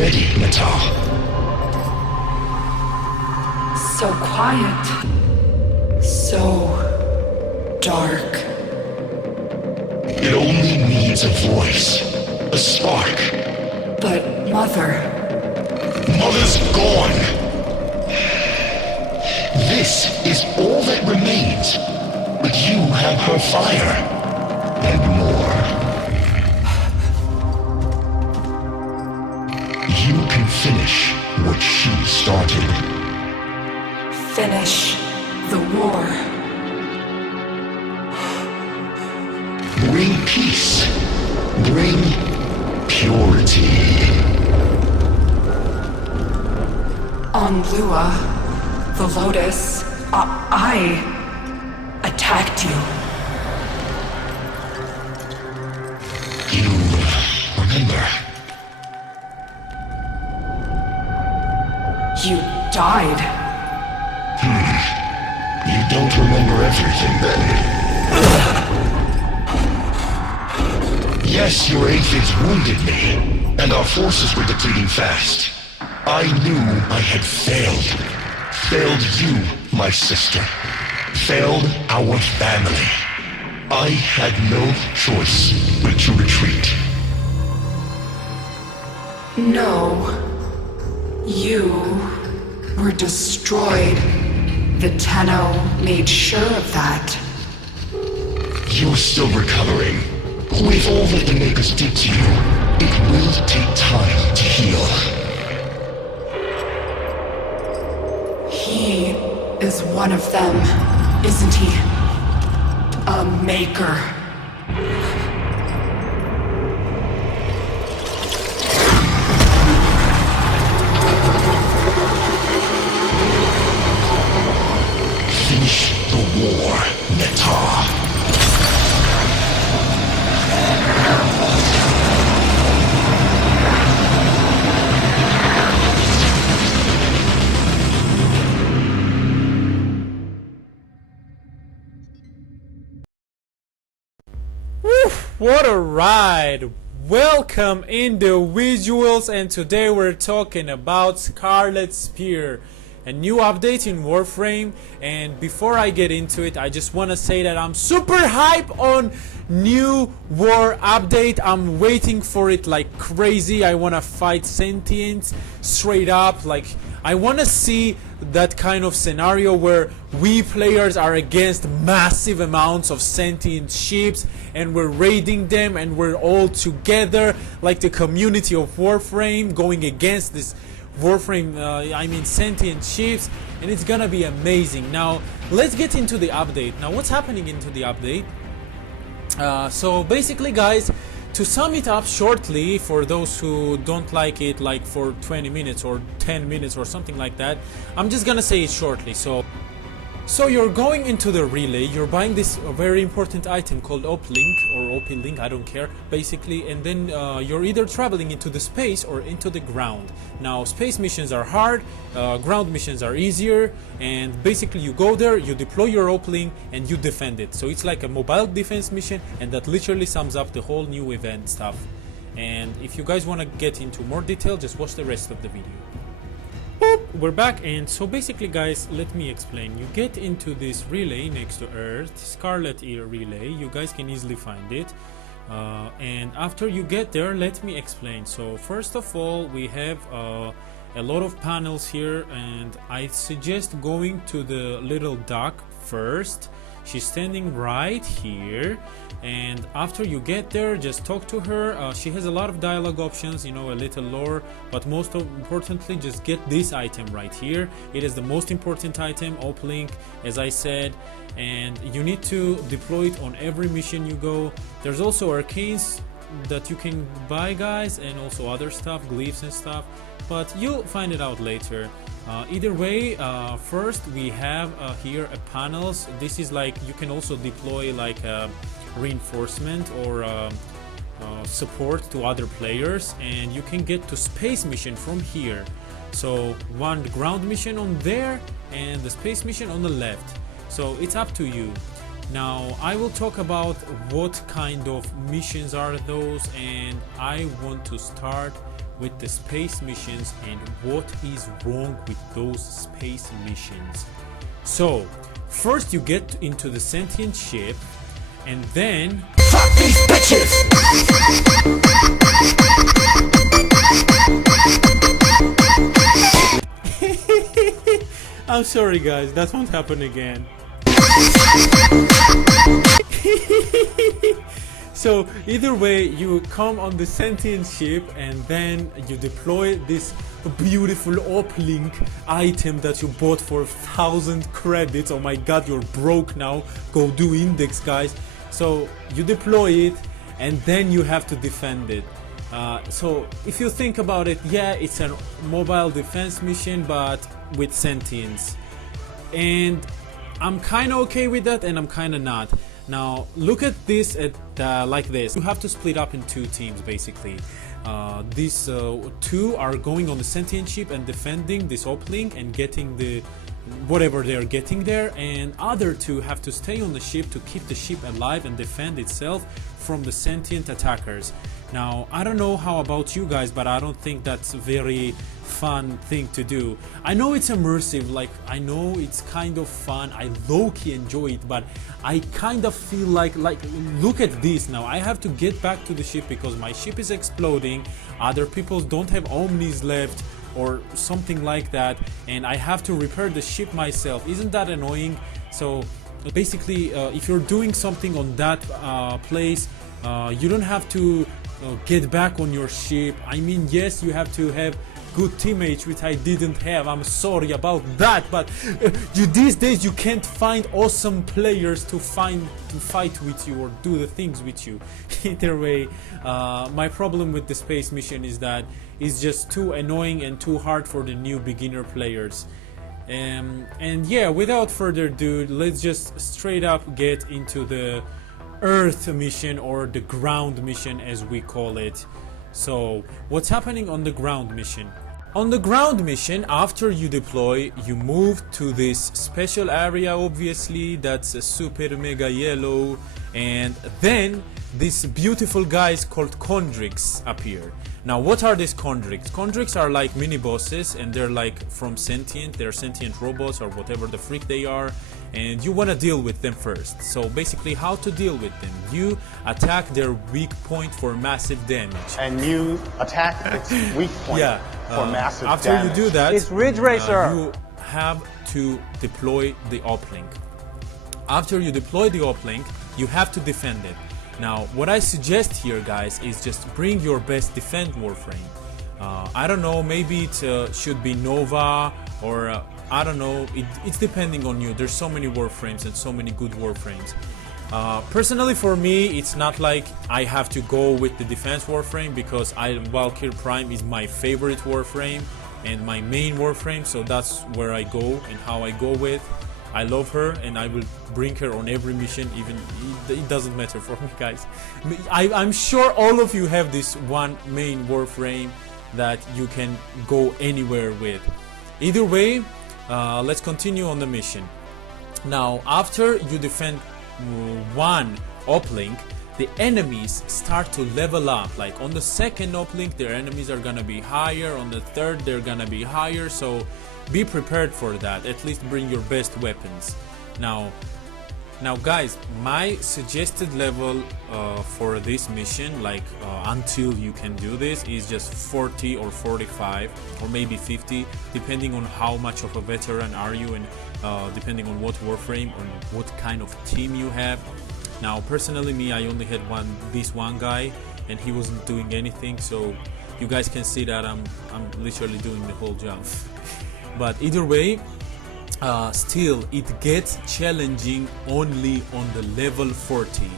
ready, 𝓦𝓐𝓣𝓒𝓗𝓘𝓝𝓖. So quiet. So dark. It only needs a voice, a spark. But Mother... Mother's gone. This is all that remains. But you have her fire. And more. You can finish what she started. Finish the war. Bring peace. Bring purity. On Lua, the Lotus, I attacked you. You remember? You died. You don't remember everything then. Yes, your aphids wounded me, and our forces were depleting fast. I knew I had failed. Failed you, my sister. Failed our family. I had no choice but to retreat. No. You were destroyed. The Tenno made sure of that. You're still recovering. With all that the Makers did to you, it will take time to heal. He is one of them, isn't he? A Maker. Finish the war, 𝓦𝓐𝓣𝓒𝓗𝓘𝓝𝓖. What a ride! Welcome in the visuals, and today we're talking about Scarlet Spear, a new update in Warframe. And before I get into it, I just want to say that I'm super hype on new war update. I'm waiting for it like crazy. I want to fight sentients straight up. Like, I want to see that kind of scenario where we players are against massive amounts of sentient ships and we're raiding them and we're all together like the community of Warframe going against this Warframe, sentient ships, and it's gonna be amazing. Now let's get into the update. Now what's happening into the update? So basically, guys, to sum it up shortly for those who don't like it like for 20 minutes or 10 minutes or something like that, I'm just gonna say it shortly. So you're going into the relay, you're buying this very important item called uplink or op-link, I don't care, basically, and then you're either traveling into the space or into the ground. Now space missions are hard, ground missions are easier, and basically you go there, you deploy your uplink and you defend it. So it's like a mobile defense mission, and that literally sums up the whole new event stuff. And if you guys want to get into more detail, just watch the rest of the video. Boop, we're back, and so basically, guys, let me explain. You get into this relay next to Earth, Scarlet relay. You guys can easily find it, and after you get there, let me explain. So first of all, we have a lot of panels here, and I suggest going to the little duck first. She's standing right here, and after you get there, just talk to her. She has a lot of dialogue options, you know, a little lore, but most importantly, just get this item right here. It is the most important item, uplink, as I said, and you need to deploy it on every mission you go. There's also arcanes that you can buy, guys, and also other stuff, glyphs and stuff, but you'll find it out later. Either way, first we have here a panels. This is like, you can also deploy like a reinforcement or support to other players, and you can get to space mission from here. So one ground mission on there and the space mission on the left, so it's up to you. Now I will talk about what kind of missions are those, and I want to start with the space missions and what is wrong with those space missions. So first you get into the sentient ship and then Fuck these bitches! I'm sorry guys, that won't happen again. So either way, you come on the sentient ship and then you deploy this beautiful uplink item that you bought for 1,000 credits. Oh my god, you're broke now. Go do index, guys. So you deploy it and then you have to defend it. So if you think about it, yeah, it's a mobile defense mission but with sentience, and I'm kind of okay with that and I'm kind of not. Now look at this like this. You have to split up in two teams basically. These two are going on the sentient ship and defending this uplink and getting the whatever they're getting there, and other two have to stay on the ship to keep the ship alive and defend itself from the sentient attackers. Now I don't know how about you guys, but I don't think that's a very fun thing to do. I know it's immersive, like I know it's kind of fun, I low-key enjoy it, but I kind of feel like look at this. Now I have to get back to the ship because my ship is exploding, other people don't have omnis left or something like that, and I have to repair the ship myself. Isn't that annoying? So basically if you're doing something on that place, you don't have to get back on your ship. I mean, yes, you have to have good teammates, which I didn't have. I'm sorry about that, but these days you can't find awesome players to fight with you or do the things with you. Either way, my problem with the space mission is that it's just too annoying and too hard for the new beginner players. And yeah, without further ado, let's just straight up get into the Earth mission, or the ground mission as we call it. So what's happening on the ground mission? On the ground mission, after you deploy, you move to this special area, obviously that's a super mega yellow, and then these beautiful guys called 𝓤𝓐𝓣𝓗𝓚𝓚 appear. Now what are these 𝓤𝓐𝓣𝓗𝓚𝓚? 𝓤𝓐𝓣𝓗𝓚𝓚 are like mini bosses, and they're like from sentient, they're sentient robots or whatever the freak they are, and you want to deal with them first. So basically how to deal with them: you attack their weak point for massive damage. And you attack its weak point for massive after damage. you do that, It's Ridge Racer. you have to deploy the uplink. After you deploy the uplink, you have to defend it. Now what I suggest here, guys, is just bring your best defend warframe. I don't know, maybe it should be Nova, or I don't know, it's depending on you. There's so many warframes and so many good warframes. Personally for me, it's not like I have to go with the defense warframe, because 𝓤𝓐𝓐𝓝 Prime is my favorite warframe and my main warframe, so that's where I go and how I go with. I love her and I will bring her on every mission, even it doesn't matter for me, guys. I'm sure all of you have this one main warframe that you can go anywhere with. Either way, let's continue on the mission. Now after you defend one uplink, the enemies start to level up. Like on the second uplink, their enemies are gonna be higher, on the third they're gonna be higher, so be prepared for that. At least bring your best weapons. Now guys, my suggested level for this mission, like until you can do this, is just 40 or 45 or maybe 50, depending on how much of a veteran are you, and depending on what warframe or what kind of team you have. Now personally, me, I only had this one guy and he wasn't doing anything, so you guys can see that I'm literally doing the whole job. But either way, still it gets challenging only on the level 40.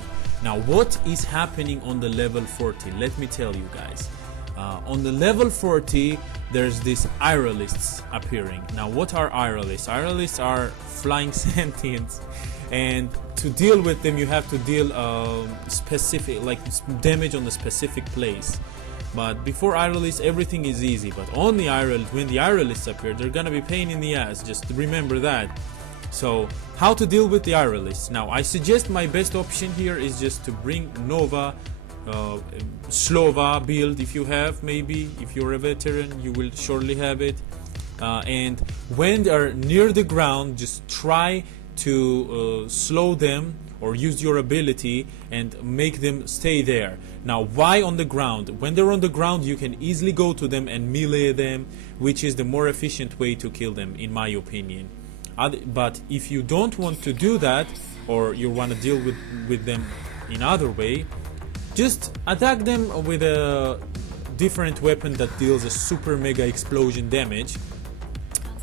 Now what is happening on the level 40? Let me tell you guys. On the level 40, there's these aerialists appearing. Now what are aerialists? Aerialists are flying sentients, and to deal with them you have to deal specific, like damage on a specific place. But before aerialists, everything is easy. But on the when the aerialists appear, they're gonna be pain in the ass. Just remember that. So how to deal with the aerialists? Now I suggest my best option here is just to bring Nova 𝓤𝓣𝓗𝓚𝓚 build. If you have, maybe if you're a veteran, you will surely have it. And when they're near the ground, just try to slow them or use your ability and make them stay there. Now, why on the ground? When they're on the ground, you can easily go to them and melee them, which is the more efficient way to kill them, in my opinion. But if you don't want to do that, or you want to deal with them in other way, just attack them with a different weapon that deals a super mega explosion damage,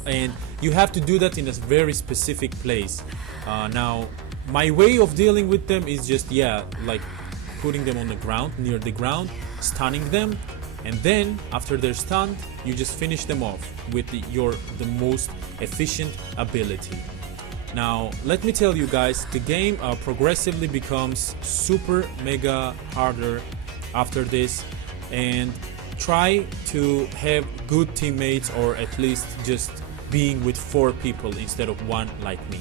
and you have to do that in a very specific place. Now, my way of dealing with them is just, like putting them on the ground, near the ground, stunning them, and then after they're stunned, you just finish them off with the most efficient ability. Now, let me tell you guys, the game progressively becomes super mega harder after this, and try to have good teammates, or at least just being with 4 people instead of 1 like me.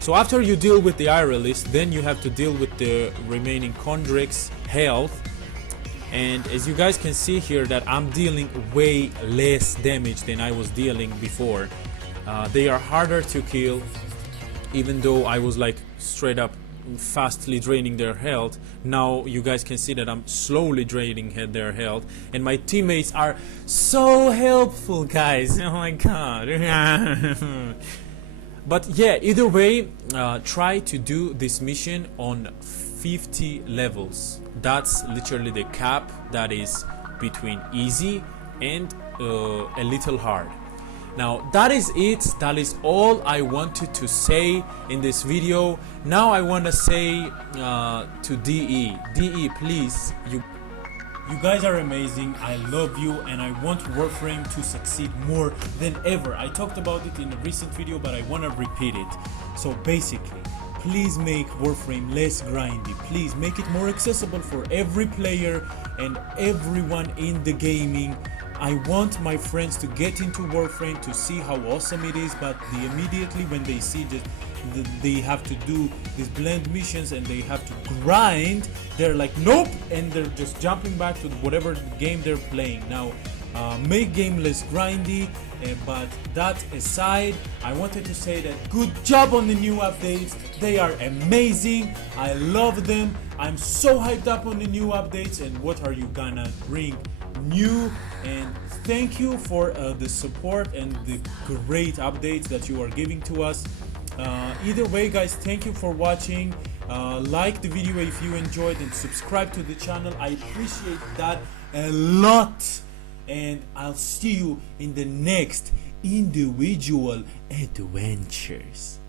So after you deal with the Irelis, then you have to deal with the remaining 𝓤𝓐𝓆𝓗𝓝𝓚 health. And as you guys can see here, that I'm dealing way less damage than I was dealing before. They are harder to kill, even though I was like straight up fastly draining their health. Now you guys can see that I'm slowly draining their health, and my teammates are so helpful, guys. Oh my god. But yeah, either way, try to do this mission on 50 levels. That's literally the cap that is between easy and a little hard. Now that is it. That is all I wanted to say in this video. Now I want to say to DE, please, you guys are amazing. I love you, and I want Warframe to succeed more than ever. I talked about it in a recent video, but I want to repeat it. So basically, please make Warframe less grindy. Please make it more accessible for every player and everyone in the gaming. I want my friends to get into Warframe to see how awesome it is, but immediately when they see that they have to do these blend missions and they have to grind, they're like nope, and they're just jumping back to whatever game they're playing. Now make game less grindy, but that aside, I wanted to say that good job on the new updates. They are amazing. I love them. I'm so hyped up on the new updates and what are you gonna bring new, and thank you for the support and the great updates that you are giving to us. Either way, guys, thank you for watching. Like the video if you enjoyed, and subscribe to the channel. I appreciate that a lot, and I'll see you in the next individual adventures.